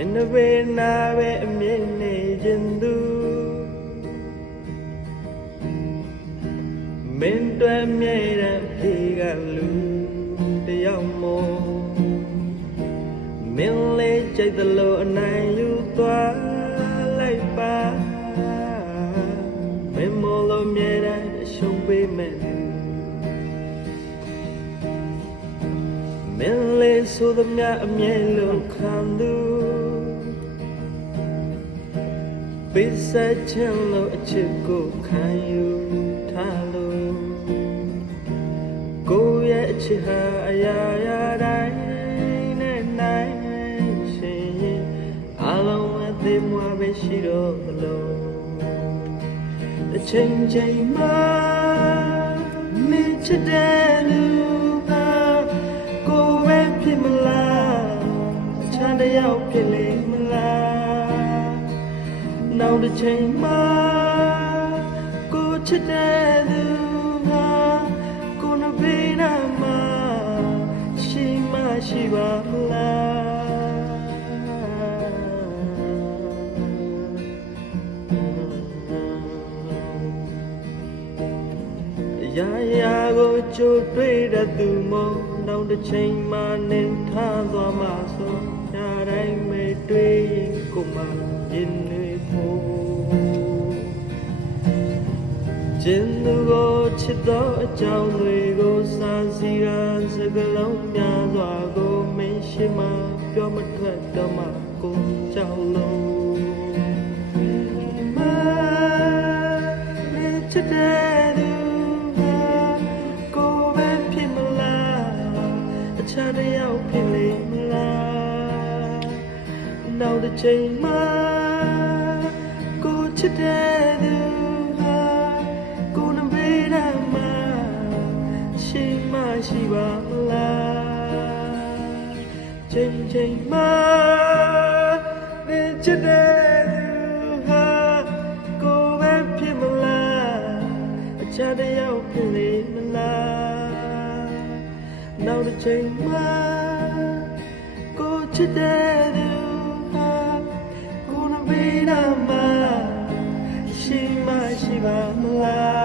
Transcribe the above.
င်းနှပဲနာပဲအမြင်နေခြင်းသူမင်းတွေ့မြဲတဲ့ဖြေကလူတယောက်မို့မင်းလေးကြိုက်သလိုအနိုင်ယူသွားလိုက်ပါမင်းမလို့မြဲတဲ့အရှုံးပေးမယ်မင်းလေးဆိုသမျှအမြဲလုံးခံသူ ပိစက်ချင်လို့အချစ်ကိုခံယူထားလို့ကိုယ့်ရဲ့အချစ်ဟာအရာရာတိုင်းနဲ့နိုင်ရှင်အလုံးအသေးမွားပဲရှိတော့မလို့အချိန်ချိန်မှာမင်းချစ်တဲ့လူကကိုယ်ပဲဖြစ်မလားချမ်းတယောက်ဖြစ်လေမလား နောက်တစ်ချိန်မှာကိုချစ်တဲ့သူကကိုယ်နှဘေးနာမှာရှိမရှိပါမလားရာရာကိုကြိုတွေ့တဲ့သူမို့နောက်တစ်ချိန်မှနင်ထားသွားမှာဆိုညာတိုင်းမေတွေ့ ကျင်းသူကိုချစ်သောအကြောင်းတွေကိုစာစီကစကလုံးများစွာကိုမင်းရှိမှပြောမထွက်တော့မှကိုကြောက်လို့မနေချစ်တဲ့သူကကိုယ်ပဲဖြစ်မလားအခြားတစ်ယောက်ဖြစ်လေမလားနောက်တစ်ချိန်မှာကိုချစ်တဲ့ ရှိပါမလားချိန်ချိန်မှာနေချစ်တဲ့သူဟာကိုယ်ပဲဖြစ်မလားအခြားတယောက်ဖြစ်လေမလားနောက်တစ်ချိန်မှာကိုချစ်တဲ့သူဟာကိုယ်နဲ့ဘေးနာမှာရှိမှရှိပါမလား